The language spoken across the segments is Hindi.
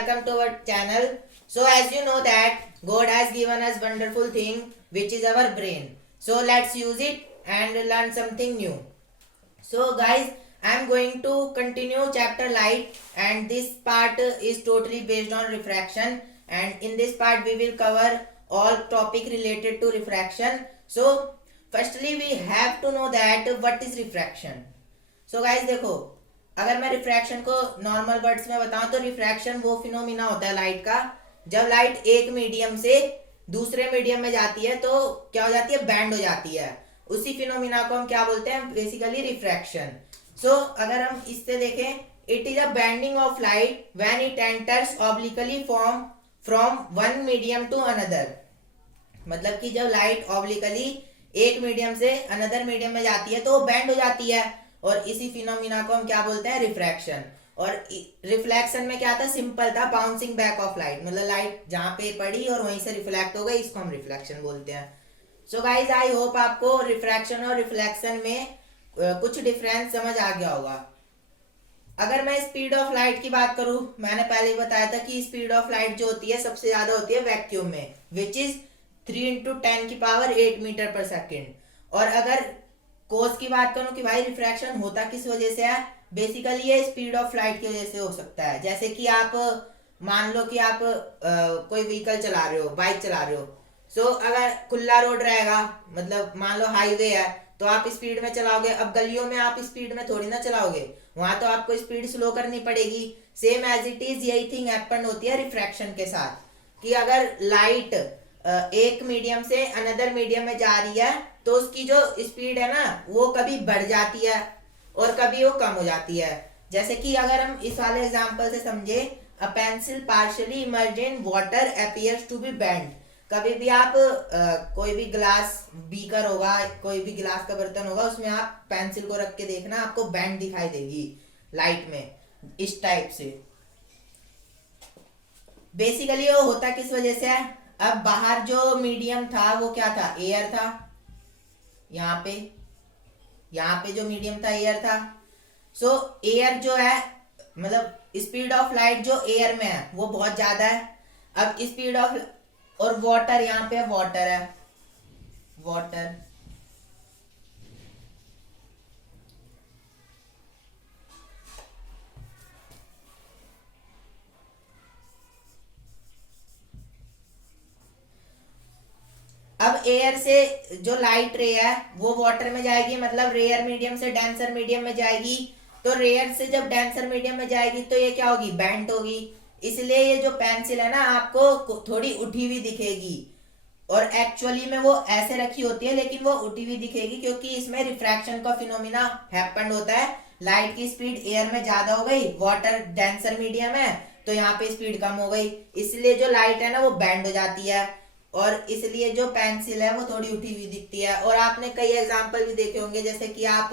welcome to our channel. So as you know that God has given us wonderful thing which is our brain. So let's use it and learn something new. So guys, I am going to continue chapter light, and this part is totally based on refraction, and in this part we will cover all topic related to refraction. So firstly we have to know that what is refraction. So guys देखो, अगर मैं रिफ्रैक्शन को नॉर्मल वर्ड्स में बताऊं तो रिफ्रैक्शन वो फिनोमिना होता है लाइट का, जब लाइट एक मीडियम से दूसरे मीडियम में जाती है तो क्या हो जाती है, बैंड हो जाती है। उसी फिनोमिना को हम क्या बोलते हैं, बेसिकली रिफ्रैक्शन। सो अगर हम इससे देखें, it is a bending of light when it enters obliquely from one medium to another. मतलब कि जब लाइट ऑब्लिकली एक मीडियम से अनदर मीडियम में जाती है तो वो बैंड हो जाती है, और इसी फिनोमिना को हम क्या बोलते हैं, रिफ्रैक्शन। और रिफ्लेक्शन में क्या था, सिंपल था, बाउंसिंग बैक ऑफ लाइट, मतलब लाइट जहां पे पड़ी और वहीं से रिफ्लेक्ट हो गई, इसको हम रिफ्लेक्शन बोलते हैं। सो गाइज आई होप आपको रिफ्रैक्शन और रिफ्लेक्शन में कुछ डिफरेंस समझ आ गया होगा। अगर मैं स्पीड ऑफ लाइट की बात करूं, मैंने पहले ही बताया था कि स्पीड ऑफ लाइट जो होती है सबसे ज्यादा होती है वैक्यूम में, विच इज 3 × 10⁸ मीटर पर सेकेंड। और अगर कोस की बात करूं कि भाई रिफ्रैक्शन होता किस वजह से है, बेसिकली ये स्पीड ऑफ लाइट की वजह से हो सकता है। जैसे कि आप मान लो कि आप कोई व्हीकल चला रहे हो, बाइक चला रहे हो। सो अगर खुला रोड रहेगा, मतलब मान लो हाईवे है, तो आप स्पीड में चलाओगे। अब गलियों में आप स्पीड में थोड़ी ना चलाओगे, वहां तो आपको स्पीड स्लो करनी पड़ेगी। सेम एज इट इज यही थिंग हैपन होती है रिफ्रैक्शन के साथ, कि अगर लाइट एक मीडियम से अनदर मीडियम में जा रही है तो उसकी जो स्पीड है ना वो कभी बढ़ जाती है और कभी वो कम हो जाती है। जैसे कि अगर हम इस वाले एग्जांपल से समझे, a pencil partially immersed in water appears to be bend. कभी भी आप कोई भी ग्लास बीकर होगा, कोई भी ग्लास का बर्तन होगा, उसमें आप पेंसिल को रख के देखना, आपको बेंड दिखाई देगी लाइट में, इस टाइप से। बेसिकली वो होता किस वजह से है, अब बाहर जो मीडियम था वो क्या था, एयर था। यहाँ पे जो मीडियम था एयर था। सो एयर जो है, मतलब स्पीड ऑफ लाइट जो एयर में है वो बहुत ज्यादा है। अब स्पीड ऑफ, और वाटर, यहाँ पे वाटर है, वाटर। अब एयर से जो लाइट रे है वो वाटर में जाएगी, मतलब रेयर मीडियम से डेंसर मीडियम में जाएगी। तो रेयर से जब डेंसर मीडियम में जाएगी तो ये क्या होगी, बेंट होगी। इसलिए ये जो पेंसिल है ना आपको थोड़ी उठी हुई दिखेगी, और एक्चुअली में वो ऐसे रखी होती है लेकिन वो उठी हुई दिखेगी, क्योंकि इसमें रिफ्रैक्शन का फिनोमिना हैपेंड होता है। लाइट की स्पीड एयर में ज्यादा हो गई, वाटर डेंसर मीडियम है, तो यहाँ पे स्पीड कम हो गई, इसलिए जो लाइट है ना वो बैंड हो जाती है, और इसलिए जो पेंसिल है वो थोड़ी उठी हुई दिखती है। और आपने कई एग्जांपल भी देखे होंगे, जैसे कि आप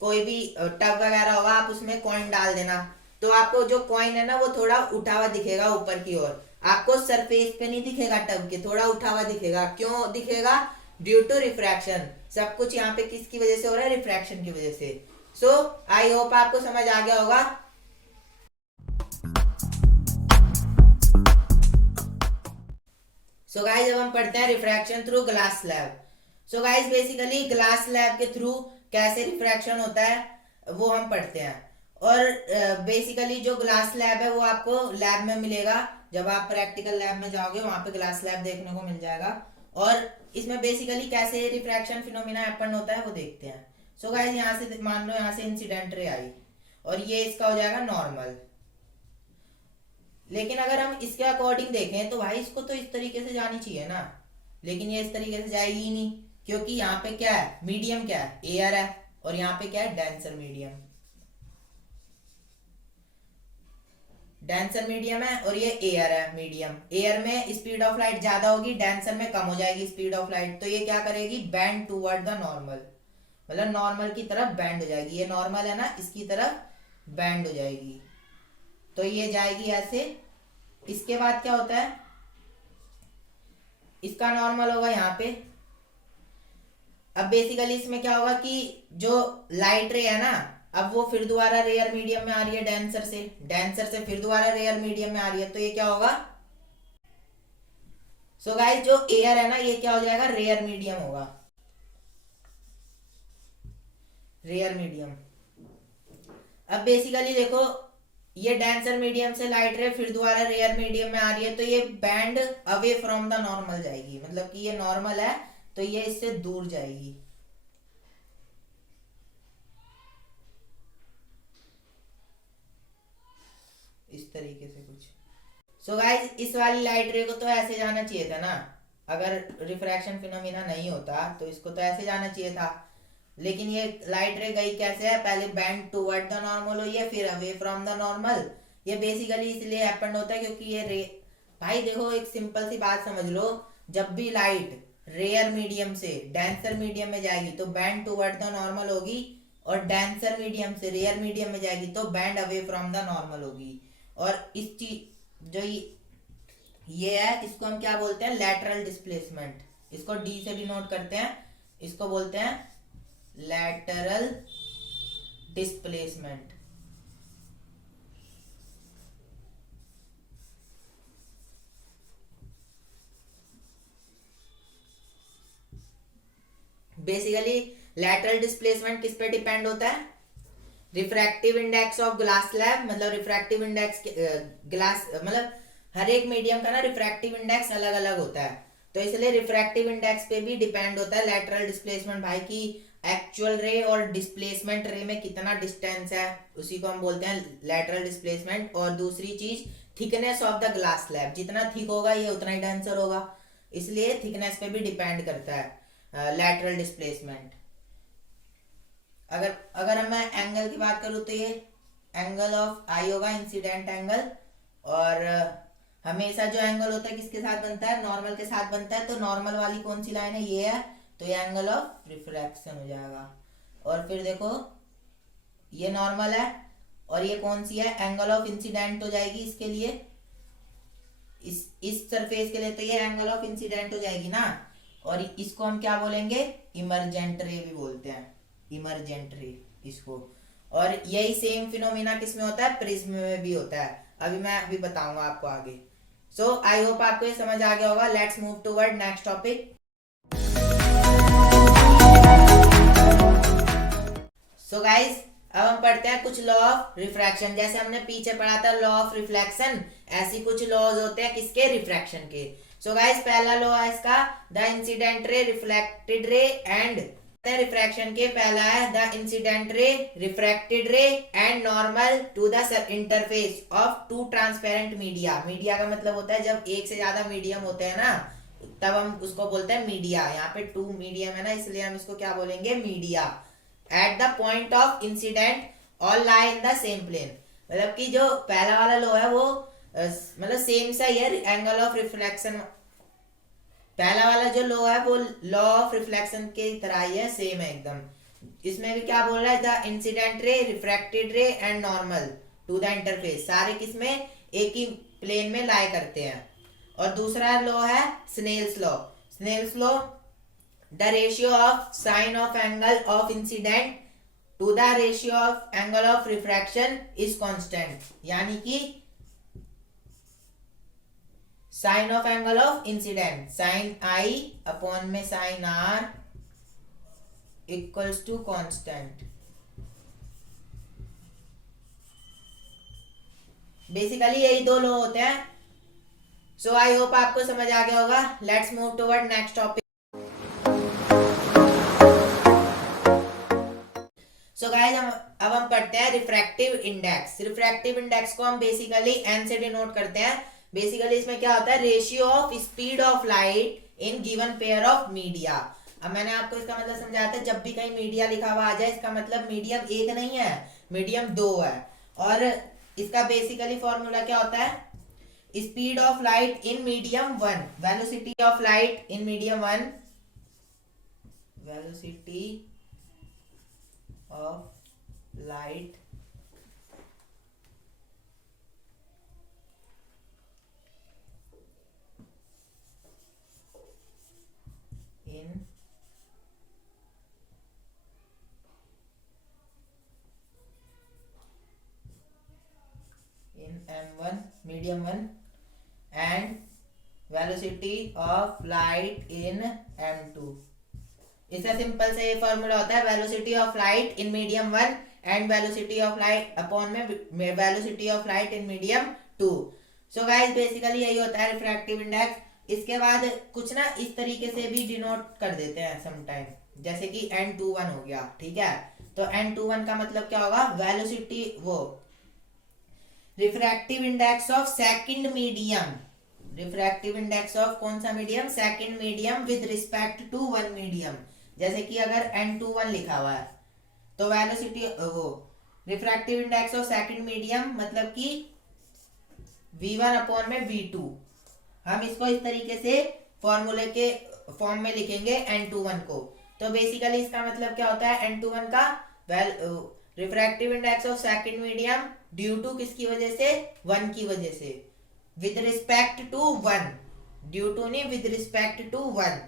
कोई भी टब वगैरह होगा, आप उसमें कॉइन डाल देना, तो आपको जो कॉइन है ना वो थोड़ा उठा हुआ दिखेगा ऊपर की ओर, आपको सरफेस पे नहीं दिखेगा टब के, थोड़ा उठा हुआ दिखेगा। क्यों दिखेगा, ड्यू टू रिफ्रैक्शन। सब कुछ यहाँ पे किसकी वजह से हो रहा है, रिफ्रैक्शन की वजह से। सो आई होप आपको समझ आ गया होगा। सो गाइज अब हम पढ़ते हैं refraction through glass slab. So guys basically glass slab के थ्रू कैसे रिफ्रैक्शन होता है वो हम पढ़ते हैं। और बेसिकली जो ग्लास स्लैब है वो आपको लैब में मिलेगा, जब आप प्रैक्टिकल लैब में जाओगे वहां पे ग्लास स्लैब देखने को मिल जाएगा। और इसमें बेसिकली कैसे रिफ्रैक्शन फिनोमिना हैपन होता है वो देखते हैं। सो गाइज यहाँ से मान लो, यहाँ से इंसिडेंट रे आई और ये इसका हो जाएगा नॉर्मल। लेकिन अगर हम इसके अकॉर्डिंग देखें तो भाई इसको तो इस तरीके से जानी चाहिए ना, लेकिन ये इस तरीके से जाएगी ही नहीं, क्योंकि यहाँ पे क्या है, मीडियम क्या है, एयर है, और यहाँ पे क्या है, डेंसर मीडियम। डेंसर मीडियम है और ये एयर है, मीडियम। एयर में स्पीड ऑफ लाइट ज्यादा होगी, डेंसर में कम हो जाएगी स्पीड ऑफ लाइट, तो ये क्या करेगी, बैंड टूवर्ड द नॉर्मल, मतलब नॉर्मल की तरफ बैंड हो जाएगी। ये नॉर्मल है ना, इसकी तरफ बैंड हो जाएगी, तो ये जाएगी ऐसे। इसके बाद क्या होता है, इसका नॉर्मल होगा यहाँ पे। अब बेसिकली इसमें क्या होगा कि जो लाइट रे है ना अब वो फिर दोबारा रेयर मीडियम में आ रही है डेंसर से फिर दोबारा रेयर मीडियम में आ रही है, तो ये क्या होगा? सो गाइस जो एयर है ना, ये क्या हो जाएगा? रेयर मीडियम होगा, रेयर मीडियम। अब बेसिकली देखो, ये डेंसर मीडियम से लाइट रे फिर दोबारा रेयर मीडियम में आ रही है, तो ये band away from the normal जाएगी, मतलब कि ये नॉर्मल है तो ये इससे दूर जाएगी। इस तरीके से कुछ। सो गाइस इस वाली लाइट रे को तो ऐसे जाना चाहिए था ना, अगर रिफ्रैक्शन फिनोमिना नहीं होता तो इसको तो ऐसे जाना चाहिए था। लेकिन ये लाइट रे गई कैसे है? पहले बैंड टुवर्ड द नॉर्मल हुई है, फिर अवे फ्रॉम द नॉर्मल। ये बेसिकली इसलिए हैपेंड होता है क्योंकि ये रे, भाई देखो एक सिंपल सी बात समझ लो, जब भी लाइट रेयर मीडियम से डेंसर मीडियम में जाएगी तो बैंड टुवर्ड द नॉर्मल होगी, और डेंसर मीडियम से रेयर मीडियम में जाएगी तो band away from the normal होगी। और इस चीज जो ये है, इसको हम क्या बोलते हैं? Lateral displacement. इसको डी से डिनोट करते हैं, इसको बोलते हैं lateral displacement. Basically lateral displacement किस पे डिपेंड होता है? Refractive index of glass slab, मतलब रिफ्रैक्टिव इंडेक्स ग्लास, मतलब हर एक मीडियम का ना रिफ्रैक्टिव इंडेक्स अलग अलग होता है, तो इसलिए रिफ्रैक्टिव इंडेक्स पे भी डिपेंड होता है लैटरल डिस्प्लेसमेंट, भाई की एक्चुअल रे और डिस्प्लेसमेंट रे में कितना डिस्टेंस है, उसी को हम बोलते हैं लैटरल डिस्प्लेसमेंट। और दूसरी चीज thickness of the glass slab, जितना थिक होगा ये उतना ही डेंसर होगा, इसलिए थिकनेस पे भी डिपेंड करता है लैटरल डिस्प्लेसमेंट। अगर अगर मैं एंगल की बात करूँ तो ये एंगल ऑफ आई होगा, इंसिडेंट एंगल। और हमेशा जो एंगल होता है किसके साथ बनता है? नॉर्मल के साथ बनता है, तो नॉर्मल वाली कौन सी लाइन है? ये है, तो ये एंगल ऑफ रिफ्रैक्शन हो जाएगा। और फिर देखो ये नॉर्मल है, और ये कौन सी है? एंगल ऑफ इंसिडेंट हो जाएगी इसके लिए, इस सरफेस के लिए तो ये एंगल ऑफ इंसिडेंट हो जाएगी ना। और इसको हम क्या बोलेंगे? इमरजेंट रे भी बोलते हैं, इमरजेंट रे इसको। और यही सेम फिनोमिना किस में होता है? प्रिज्म में भी होता है, अभी मैं अभी बताऊंगा आपको आगे। सो आई होप आपको ये समझ आ गया होगा। Let's move toward next topic. So guys अब हम पढ़ते हैं कुछ लॉ ऑफ रिफ्रैक्शन। जैसे हमने पीछे पढ़ा था लॉ ऑफ रिफ्लेक्शन, ऐसी कुछ लॉज होते हैं किसके? रिफ्रैक्शन के। सो गाइस पहला लॉ है इसका, the incident ray, reflected ray and, refraction के पहला है the incident ray, refracted ray and normal to the interface of two transparent media. Media का मतलब होता है जब एक से ज्यादा मीडियम होते हैं ना, तब हम उसको बोलते हैं मीडिया। यहाँ पे टू मीडियम है ना, इसलिए हम इसको क्या बोलेंगे? Media. At the point of incident all lie in the same plane, मतलब कि जो पहला वाला लो है वो मतलब सेम सा ही है, एंगल ऑफ रिफ्लेक्शन। पहला वाला जो लो है वो लॉ ऑफ रिफ्लेक्शन की तरह ही है, सेम है एकदम। इसमें भी क्या बोल रहा है? The incident ray, refracted ray and normal to the interface, सारे किसमें? एक ही प्लेन में लाई करते हैं। और दूसरा लॉ है Snell's law. Snell's law, the ratio of sine of angle of incident to the ratio of angle of refraction is constant, यानी कि sine of angle of incidence, sine I upon में sine R equals to constant. Basically यही दो लॉ होते हैं। सो आई होप आपको समझ आ गया होगा। Let's move toward next topic. So guys अब हम पढ़ते हैं रिफ्रैक्टिव इंडेक्स। रिफ्रैक्टिव इंडेक्स को हम बेसिकली एन से डिनोट करते हैं। बेसिकली इसमें क्या होता है? Ratio of speed of light in given pair of media. अब मैंने आपको इसका मतलब समझाया था, जब भी कहीं मीडिया लिखा हुआ आ जाए इसका मतलब मीडियम एक नहीं है, मीडियम दो है। और इसका बेसिकली फॉर्मूला क्या होता है? Speed of light in medium one, velocity of light in medium one, velocity of light in medium one and velocity of light in m2। इसका सिंपल से ये फॉर्मूला होता है velocity of light in medium one and velocity of light upon में velocity of light in medium two. So guys basically यही होता है रिफ्रैक्टिव इंडेक्स। इसके बाद कुछ ना इस तरीके से भी डिनोट कर देते हैं समटाइम, जैसे कि n21 हो गया, ठीक है। तो n21 का मतलब क्या होगा, वेलोसिटी वो refractive index of second medium, refractive index of कौन सा medium, second medium with respect to one medium. जैसे कि अगर n21 लिखा हुआ है तो वेलोसिटी वो refractive index of second medium मतलब कि v1 अपॉन में v2। हम इसको इस तरीके से फॉर्मूले के फॉर्म में लिखेंगे n21 को। तो बेसिकली इसका मतलब क्या होता है, n21 का refractive index of second medium due to किसकी वजह से, वन की वजह से, with respect to one, due to नहीं विद रिस्पेक्ट टू वन।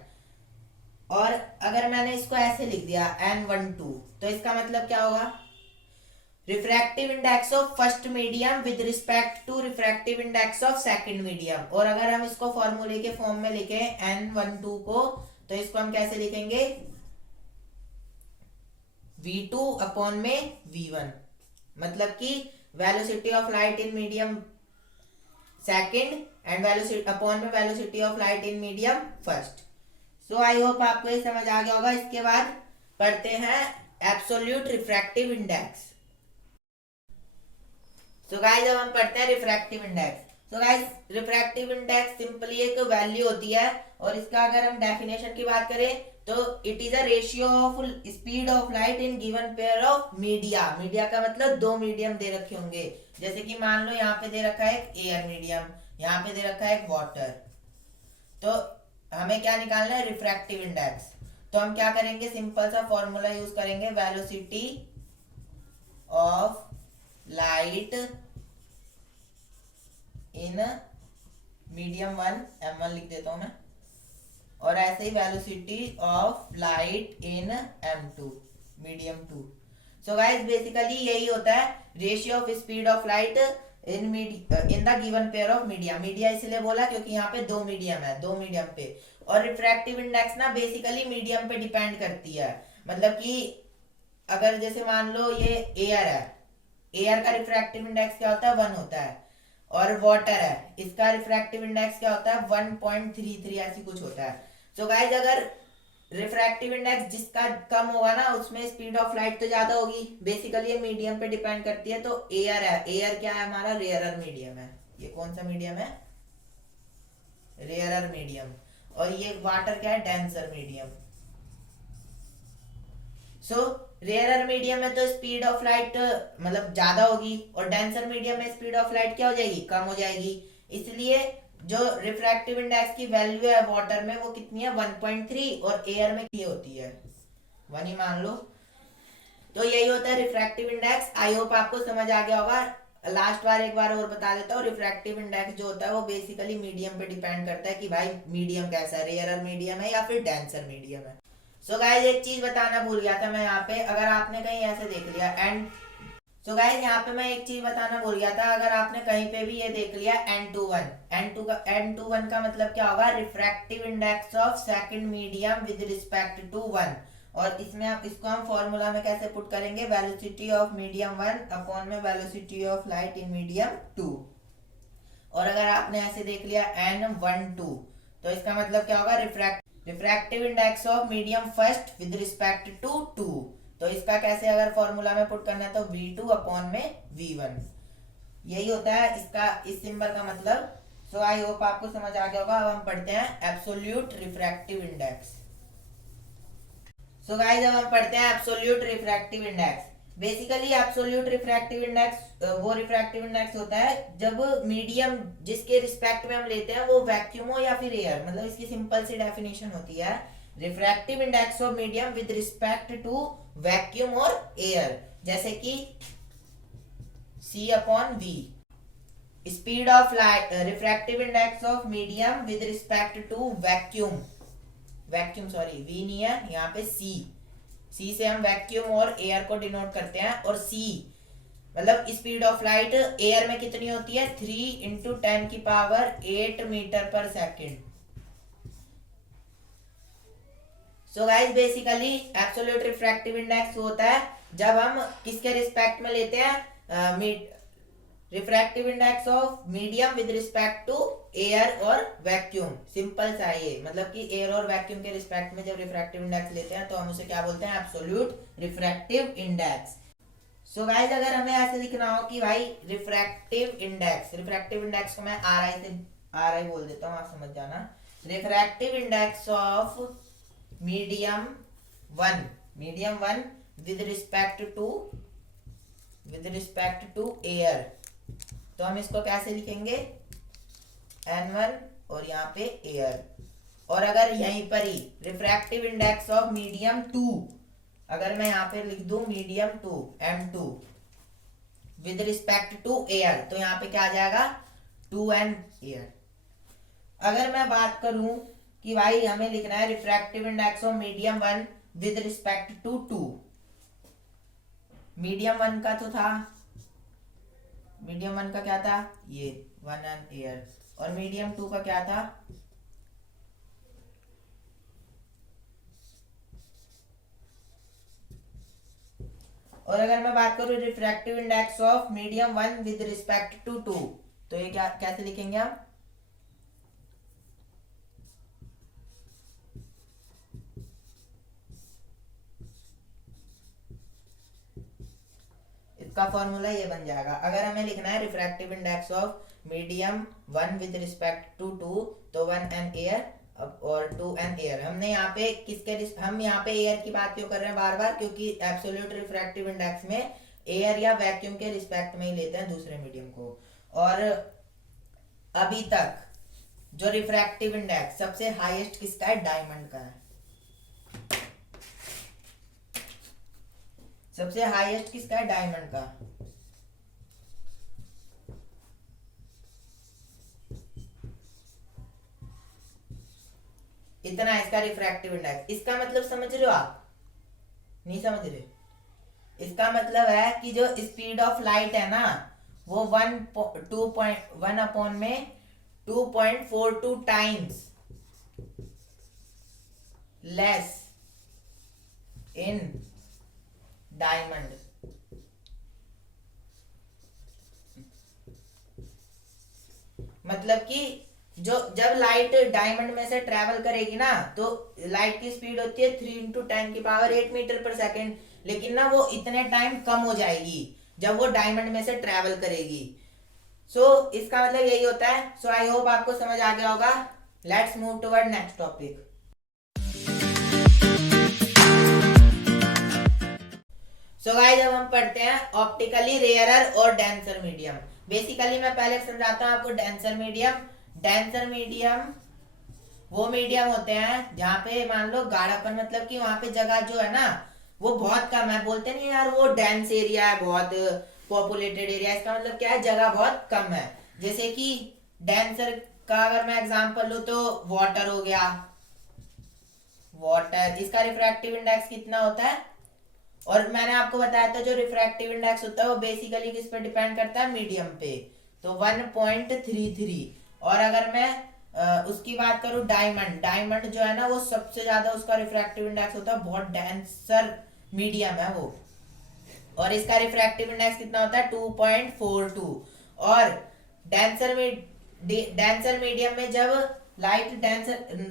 और अगर मैंने इसको ऐसे लिख दिया n12 तो इसका मतलब क्या होगा, refractive index of first medium with respect to refractive index of second medium. और अगर हम इसको फॉर्मूले के फॉर्म में लिखे n12 को तो इसको हम कैसे लिखेंगे, v2 अपॉन में v1, मतलब कि velocity of light in medium second and velocity upon में velocity of light in medium first. So I hope आपको ये समझ आ गया होगा। इसके बाद पढ़ते हैं absolute refractive index. So guys अब हम पढ़ते हैं refractive index. So guys refractive index simply एक वैल्यू होती है और इसका अगर हम डेफिनेशन की बात करें तो it is a ratio of speed of light in given pair of media. Media का मतलब दो मीडियम दे रखे होंगे, जैसे कि मान लो यहाँ पे दे रखा है एक एयर मीडियम, यहाँ पे दे रखा है एक वाटर। तो हमें क्या निकालना है, रिफ्रैक्टिव इंडेक्स। तो हम क्या करेंगे, सिंपल सा फॉर्मूला यूज करेंगे, velocity of light in medium one, m1 लिख देता हूं मैं, और ऐसे ही velocity of light in m2 medium two. So guys basically यही होता है ratio of speed of light in the given pair of media. Media इसलिए बोला क्योंकि यहाँ पे दो मीडियम है, दो मीडियम पे। और रिफ्रैक्टिव इंडेक्स ना बेसिकली मीडियम पे डिपेंड करती है, मतलब कि अगर जैसे मान लो ये एयर है, एयर का रिफ्रैक्टिव इंडेक्स क्या होता है, 1 होता है। और वाटर है, इसका रिफ्रैक्टिव इंडेक्स क्या होता है, 1.33 ऐसी कुछ होता है। सो गाइस अगर रिफ्रैक्टिव इंडेक्स जिसका कम होगा ना उसमें स्पीड ऑफ लाइट तो ज्यादा होगी। बेसिकली ये मीडियम पे डिपेंड करती है। तो एयर है, एयर क्या है हमारा, रेयरर मीडियम है। ये कौन सा मीडियम है, रेयरर मीडियम। और ये वाटर क्या है, डेंसर मीडियम। सो रेयरर मीडियम में तो स्पीड ऑफ लाइट मतलब ज्यादा होगी और डेंसर मीडियम में स्पीड ऑफ लाइट क्या हो जाएगी, कम हो जाएगी। इसलिए जो रिफ्रैक्टिव इंडेक्स की वैल्यू है वाटर में वो कितनी है, 1.3, और एयर में ये होती है 1 ही मान लो। तो यही होता है रिफ्रैक्टिव इंडेक्स। आई होप आपको समझ आ गया होगा। लास्ट बार एक बार और बता देता हूँ, रिफ्रैक्टिव इंडेक्स जो होता है वो बेसिकली मीडियम पे डिपेंड करता है कि भाई मीडियम कैसा है, रेयरर मीडियम है या फिर डेंसर मीडियम है। सो गाइस एक चीज बताना भूल गया था मैं यहाँ पे, अगर आपने कहीं ऐसे देख लिया एंड सो गाइस यहाँ पे मैं एक चीज बताना भूल गया था, अगर आपने कहीं पे भी ये देख लिया n21, n21 का मतलब क्या होगा, refractive index of second medium with respect to one. और इसमें आप इसको हम फॉर्मूला में कैसे पुट करेंगे, वेलोसिटी ऑफ मीडियम 1 अपॉन में velocity of light in medium 2। और अगर आपने ऐसे देख लिया n12 तो इसका मतलब क्या होगा, refractive index of medium first with respect to 2। तो इसका कैसे अगर फॉर्मूला में पुट करना है तो v2 अपॉन में v1। यही होता है इसका इस सिंबल का मतलब। सो आई होप आपको समझ आ गया होगा। अब हम पढ़ते हैं absolute refractive index. So guys अब हम पढ़ते हैं absolute refractive index. Basically absolute refractive index वो रिफ्रैक्टिव इंडेक्स होता है जब मीडियम जिसके रिस्पेक्ट में हम लेते हैं वो वैक्यूम हो या फिर एयर। मतलब इसकी सिंपल सी डेफिनेशन होती है, refractive index of medium with respect to vacuum और एयर, जैसे कि C upon V। Speed of light refractive index of medium with respect to vacuum, sorry V नहीं है यहाँ पे C से हम वैक्यूम और एयर को डिनोट करते हैं। और C मतलब स्पीड ऑफ लाइट एयर में कितनी होती है, 3 × 10⁸ मीटर पर second. So guys basically absolute refractive index होता है जब हम किसके रिस्पेक्ट में लेते हैं, refractive index of medium with respect to air और वैक्यूम। सिंपल सा ये, मतलब कि एयर और वैक्यूम के रिस्पेक्ट में जब रिफ्रैक्टिव इंडेक्स लेते हैं तो हम उसे क्या बोलते हैं, absolute refractive index. So guys अगर हमें ऐसे लिखना हो कि भाई रिफ्रैक्टिव इंडेक्स को मैं आर आई बोल देता हूँ, आप समझ जाना। Refractive index of medium one with respect to air, तो हम इसको कैसे लिखेंगे, N1 और यहाँ पे एयर। और अगर यहीं पर ही रिफ्रैक्टिव इंडेक्स ऑफ मीडियम 2, अगर मैं यहाँ पे लिख दूं medium 2 M2 with respect to air, तो यहाँ पे क्या आ जाएगा, 2N एयर। अगर मैं बात करूं कि भाई हमें लिखना है refractive index of medium 1 with respect to 2, medium 1 का तो था, मीडियम 1 का क्या था, ये 1N एयर, और मीडियम 2 का क्या था, और अगर मैं बात करूं refractive index of medium 1 with respect to 2, तो ये क्या कैसे लिखेंगे हम, इसका फॉर्मूला ये बन जाएगा। अगर हमें लिखना है refractive index of medium 1 with respect to 2, तो 1N एयर और 2N एयर। हमने यहाँ पे हम यहाँ पे एयर की बात क्यों कर रहे हैं बार बार, क्योंकि एब्सोल्यूट रिफ्रैक्टिव इंडेक्स में एयर या वैक्यूम के रिस्पेक्ट में ही लेते हैं दूसरे मीडियम को। और अभी तक जो रिफ्रैक्टिव इंडेक्स सबसे हाईएस्ट किसका है, डायमंड का है। सबसे हाईएस्ट किसका है, डायमंड का। इतना है इसका रिफ्रैक्टिव इंडेक्स। इसका मतलब समझ रहे हो आप, नहीं समझ रहे? इसका मतलब है कि जो स्पीड ऑफ लाइट है ना, वो 1 अपॉन में 2.42 टाइम्स लेस इन डायमंड। मतलब कि जो जब लाइट डायमंड में से ट्रेवल करेगी ना, तो लाइट की स्पीड होती है 3 × 10⁸ मीटर पर सेकेंड, लेकिन ना वो इतने टाइम कम हो जाएगी जब वो डायमंड में से ट्रेवल करेगी। सो इसका मतलब यही होता है। सो आई होप आपको समझ आ गया होगा। Let's move toward next topic. So guys अब हम पढ़ते हैं ऑप्टिकली रेयरर और डेंसर मीडियम। बेसिकली मैं पहले समझाता हूँ आपको डेंसर मीडियम। डेंसर मीडियम वो मीडियम होते हैं जहाँ पे मान लो गाढ़ापन, मतलब कि वहां पे जगह जो है ना वो बहुत कम है। बोलते नहीं यार वो डेंस एरिया है, बहुत पॉपुलेटेड एरिया, इसका मतलब क्या है, जगह बहुत कम है। जैसे कि डेंसर का अगर मैं एग्जांपल लूँ तो वाटर हो गया। वाटर, इसका रिफ्रैक्टिव इंडेक्स कितना होता है, और मैंने आपको बताया था जो रिफ्रैक्टिव इंडेक्स होता है वो बेसिकली किस पे डिपेंड करता है, मीडियम पे, तो 1.33। और अगर मैं उसकी बात करूं डायमंड जो है ना वो सबसे ज्यादा उसका रिफ्रैक्टिव इंडेक्स होता है, बहुत डेंसर मीडियम है वो, और इसका रिफ्रैक्टिव इंडेक्स कितना होता है, 2.42। और डेंसर मीडियम में जब लाइट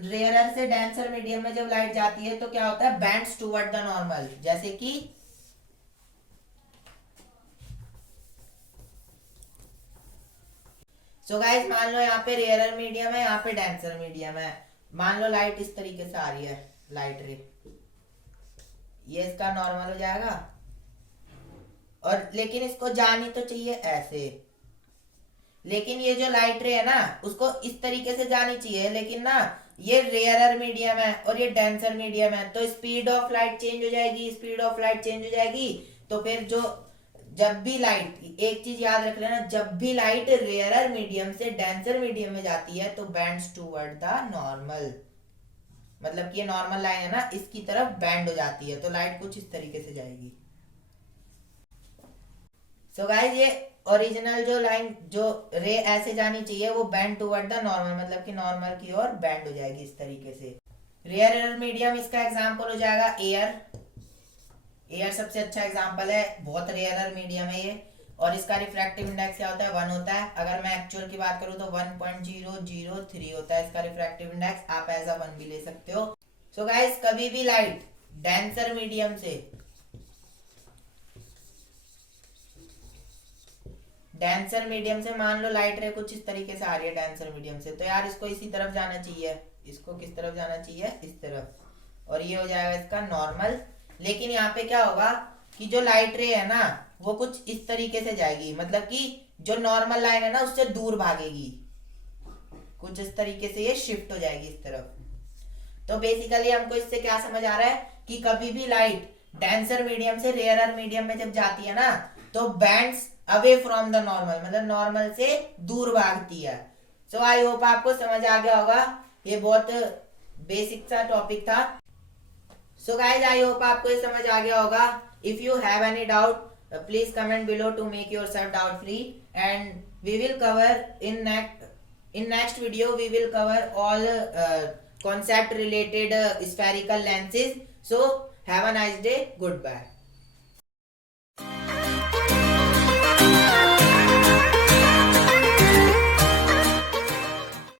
रेयरर से डेंसर मीडियम में जब लाइट जाती है तो क्या होता है, बेंड्स टुवर्ड द नॉर्मल। जैसे कि सो गाइस मान लो यहाँ पे रेयरर मीडियम है, यहाँ पे डेंसर मीडियम है। मान लो लाइट इस तरीके से आ रही है, लाइट रे, ये इसका नॉर्मल हो जाएगा, और लेकिन इसको जानी तो चाहिए ऐसे, लेकिन ये जो लाइट रे है ना उसको इस तरीके से जानी चाहिए, लेकिन ना ये रेयरर मीडियम है और ये डेंसर मीडियम है, तो स्पीड ऑफ लाइट चेंज हो जाएगी। तो फिर जो जब भी लाइट, एक चीज याद रख लेना, जब भी लाइट रेयरर मीडियम से डेंसर मीडियम में जाती है तो बेंड्स टुवर्ड द नॉर्मल, मतलब कि ये नॉर्मल लाइन है ना इसकी तरफ बैंड हो जाती है, तो लाइट कुछ इस तरीके से जाएगी। सो गाइस ये ओरिजिनल जो लाइन जो रे ऐसे जानी चाहिए वो बैंड टुवर्ड द नॉर्मल, मतलब कि नॉर्मल की ओर बैंड हो जाएगी इस तरीके से। रेयर एरर मीडियम इसका एग्जांपल हो जाएगा एयर। एयर सबसे अच्छा एग्जांपल है, बहुत रेयर एरर मीडियम है ये। और इसका रिफ्रैक्टिव इंडेक्स क्या होता है, 1 होता है। अगर मैं एक्चुअल की बात करूं तो 1.003 होता है इसका रिफ्रैक्टिव इंडेक्स, आप एज अ 1 भी ले सकते हो। सो गाइस कभी भी लाइट डेंसर मीडियम से मान लो लाइट रे कुछ इस तरीके से आ रही है डेंसर मीडियम से, तो यार इसको इसी तरफ जाना चाहिए, इसको किस तरफ जाना चाहिए, इस तरफ, और ये हो जाएगा इसका नॉर्मल। लेकिन यहाँ पे क्या होगा कि जो लाइट रे है ना वो कुछ इस तरीके से जाएगी, मतलब कि जो नॉर्मल लाइन है ना उससे दूर भागेगी, कुछ इस तरीके से ये शिफ्ट हो जाएगी इस तरफ। तो बेसिकली हमको इससे क्या समझ आ रहा है कि कभी भी लाइट डेंसर मीडियम से रेयरर मीडियम में जब जाती है ना तो bands away from the normal, मतलब नॉर्मल से दूर भागती है। सो आई होप आपको समझ आ गया होगा, ये बहुत बेसिक सा टॉपिक था। सो गाइज आई होप आपको ये समझ आ गया होगा। If you have any doubt please comment below to make yourself doubt free, and we will cover in next video we will cover all concept related spherical lenses. So have a nice day, goodbye.